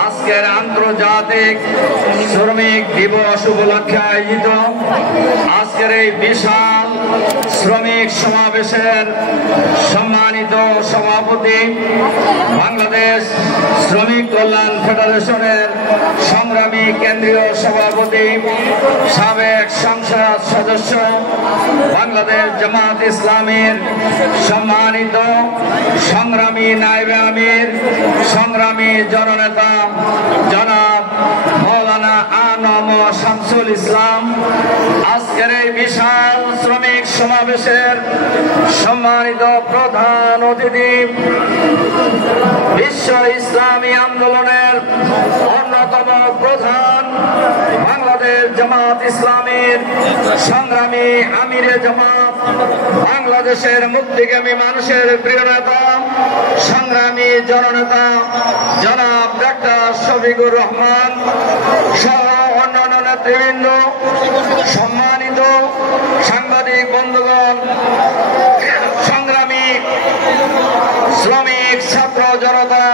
আজকের আন্তর্জাতিক শ্রমিক দিবস উপলক্ষে আয়োজিত আজকের এই বিশাল শ্রমিক সমাবেশের সম্মানিত সভাপতি, বাংলাদেশ শ্রমিক কল্যাণ ফেডারেশনের সংগ্রামী কেন্দ্রীয় সভাপতি, সাবেক সংসদ সদস্য, বাংলাদেশ জামাত ইসলামীর সম্মানিত সংগ্রামী নায়েবে আমির, সংগ্রামী জননেতা জনাব মৌলানা আনম শামসুল ইসলাম, আজকের এই বিশাল শ্রমিক সমাবেশের সম্মানিত প্রধান অতিথি, বিশ্ব ইসলামী আন্দোলনের অন্যতম প্রধান, বাংলাদেশ জামাত ইসলামীর সংগ্রামী আমিরে জামাত, বাংলাদেশের মুক্তিগামী মানুষের প্রিয় নেতা, সংগ্রামী জননেতা জনাব ডাক্তার শফিকুর রহমান সহ অন্যান্য নেতৃবৃন্দ, সম্মানিত সাংবাদিক বন্ধুগণ, সংগ্রামী শ্রমিক ছাত্র জনতা,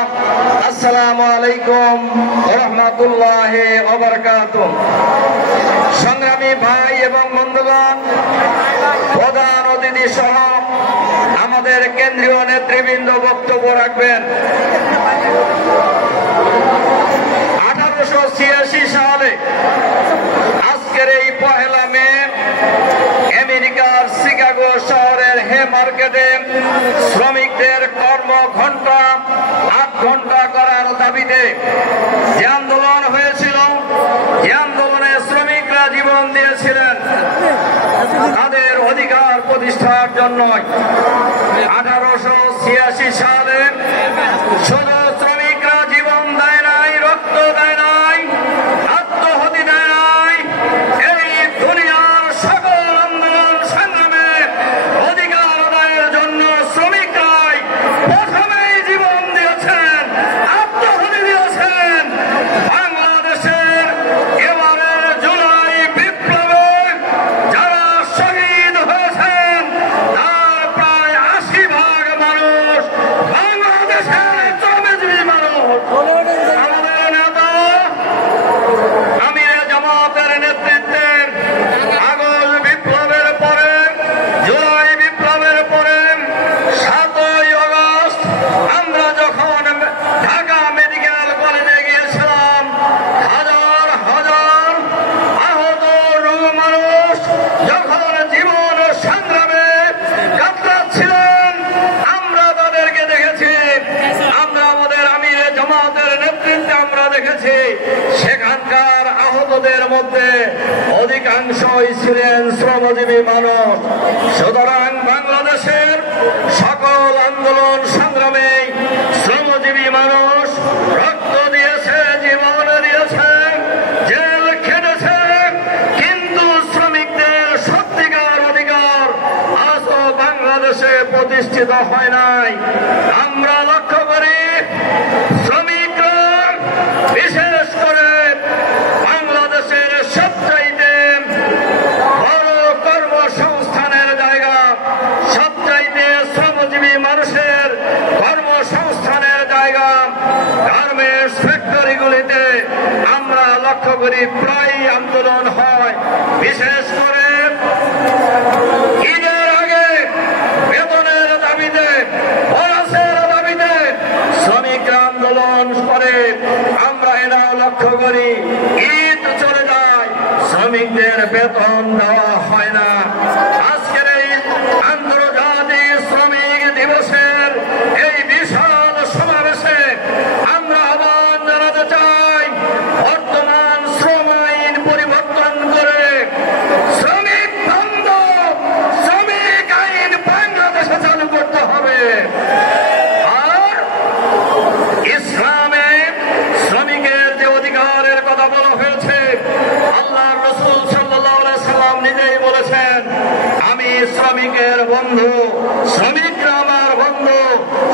আসসালামু আলাইকুম ওয়া রাহমাতুল্লাহি ওয়া বারাকাতুহু। সংগ্রামী ভাই এবং বন্ধুগণ, প্রধান অতিথি সহ আমাদের কেন্দ্রীয় নেতৃবৃন্দ বক্তব্য রাখবেন। 1886 সালে আজকের এই 1 মে আমেরিকার শিকাগো শহরের হে মার্কেটে শ্রমিকদের কর্মঘণ্টা 8 ঘন্টা করার দাবিতে যে আন্দোলন হয়েছিল, যে আন্দোলনে শ্রমিকরা জীবন দিয়েছিলেন তাদের অধিকার প্রতিষ্ঠার জন্য, 1886 সালে শুধু শ্রমিকরা জীবন দেয় নাই, রক্ত দেয় নাই, আত্মহতি দেয় নাই, এই দুনিয়ার সকল আন্দোলন সংগ্রামে অধিকার আদায়ের জন্য শ্রমিকরাই প্রথমেই জীবন দিয়েছেন, আত্মহতি দিয়েছেন। বাংলাদেশের এবারের জুলাই বিপ্লবে যারা শহীদ হয়েছেন তার প্রায় 80% মানুষ বাংলাদেশের শ্রমজীবী মানুষ। আমাদের নেতা আমিরে জামাতের নেতৃত্বে আগস্ট বিপ্লবের পরে, জুলাই বিপ্লবের পরে 7ই আগস্ট আমরা যখন ঢাকা মেডিকেল কলেজে গিয়েছিলাম, হাজার হাজার আহত মানুষ যখন জীবন সংগ্রামে কাতরাচ্ছিলেন, আমরা তাদেরকে দেখেছি। আমরা আমাদের আমিরে জামাতের নেতৃত্বে আমরা দেখেছি সেখানকার আহতদের মধ্যে অধিকাংশই ছিলেন শ্রমজীবী মানুষ। সুতরাং বাংলাদেশের সকল আন্দোলন সংগ্রামে শ্রমজীবী মানুষ রক্ত দিয়েছে, জীবন দিয়েছে, জেল খেটেছে, কিন্তু শ্রমিকদের সত্যিকার অধিকার আজও বাংলাদেশে প্রতিষ্ঠিত হয় নাই। আমরা লক্ষ্য করি শ্রমিকরা বিশেষ করে বাংলাদেশের সবচাইতে বড় কর্মসংস্থানের জায়গা, সবচাইতে শ্রমজীবী মানুষের কর্মসংস্থানের জায়গা গার্মেন্টস ফ্যাক্টরিগুলিতে আমরা লক্ষ্য করি প্রায় আন্দোলন হয়। বিশেষ করে ঈদের আগে বেতনের দাবিতে, বোনাসের দাবিতে শ্রমিকরা আন্দোলন করে। আমরা এটাও লক্ষ্য করি ঈদ চলে যায়, শ্রমিকদের বেতন দেওয়া হয় না। আজকের এই আন্তর্জাতিক শ্রমিক দিবসের এই বিশাল সমাবেশে আমরা আহ্বান জানাতে চাই, বর্তমান শ্রম আইন পরিবর্তন করে শ্রমিক বান্ধব শ্রমিক আইন বাংলাদেশে চালু করতে হবে। আর ইসলামে শ্রমিকের যে অধিকারের কথা বলা হয়েছে, আল্লাহর রাসূল সাল্লাল্লাহু আলাইহি সাল্লাম নিজেই বলেছেন, আমি শ্রমিকের বন্ধু, শ্রমিকরা আমার বন্ধু।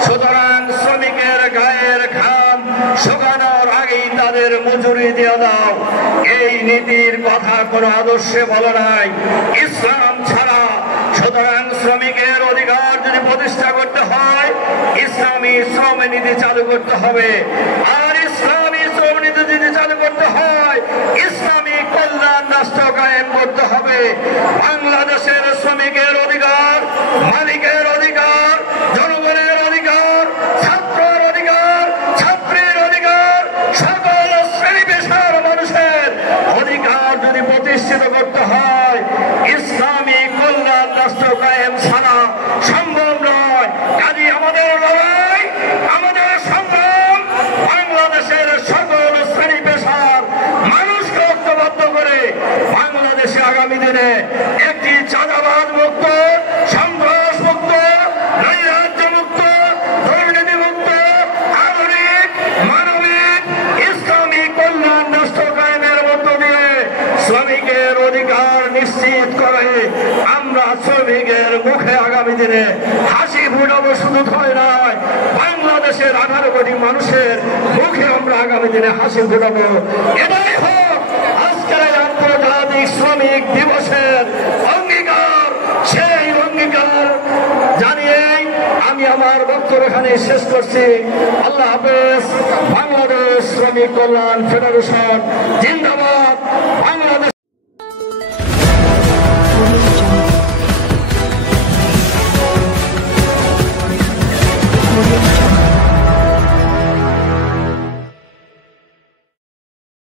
সুতরাং শ্রমিকের গায়ের ঘাম শুকানোর আগেই তাদের মজুরি দিয়ে দাও। এই নীতির কথা কোনো আদর্শে বলা নাই ইসলাম ছাড়া। সুতরাং শ্রমিকের অধিকার যদি প্রতিষ্ঠা করতে হয়, ইসলামী শ্রম নীতি চালু করতে হবে। আর ইসলামী বাংলাদেশের শ্রমিকের অধিকার, মালিকের অধিকার, জনগণের অধিকার, ছাত্রের অধিকার, ছাত্রীর অধিকার, সকল শ্রেণী পেশার মানুষের অধিকার যদি প্রতিষ্ঠিত করতে হয়, ইসলামী কল্যাণ রাষ্ট্র কায়েম ছাড়া সম্ভব নয়। কাজী আমাদের লড়াই, আমাদের সংগ্রাম বাংলাদেশের সকল শ্রেণী পেশার মানুষকে ঐক্যবদ্ধ করে বাংলাদেশে আগামী দিনে একটি চাঁদাবাদ মুক্ত, সন্ত্রাস মুক্ত, নৈরাজ্য মুক্ত, দুর্নীতি মুক্ত, আধুনিক মানবিক ইসলামী কল্যাণ রাষ্ট্র কায়েমের মধ্য দিয়ে শ্রমিকের অধিকার নিশ্চিত করে আমরা শ্রমিকের মুখে আগামী দিনে হাসি ফুটাবো। শুধু হয় নয়, বাংলাদেশের 18 কোটি মানুষের মুখে আমরা আগামী দিনে হাসি ফুটাবো। এটাই হোক আজকের আন্তর্জাতিক শ্রমিক দিবসের অঙ্গীকার। সেই অঙ্গীকার জানিয়েই আমি আমার বক্তব্য এখানে শেষ করছি। আল্লাহ হাফেজ। বাংলাদেশ শ্রমিক কল্যাণ ফেডারেশন জিন্দাবাদ। বাংলাদেশ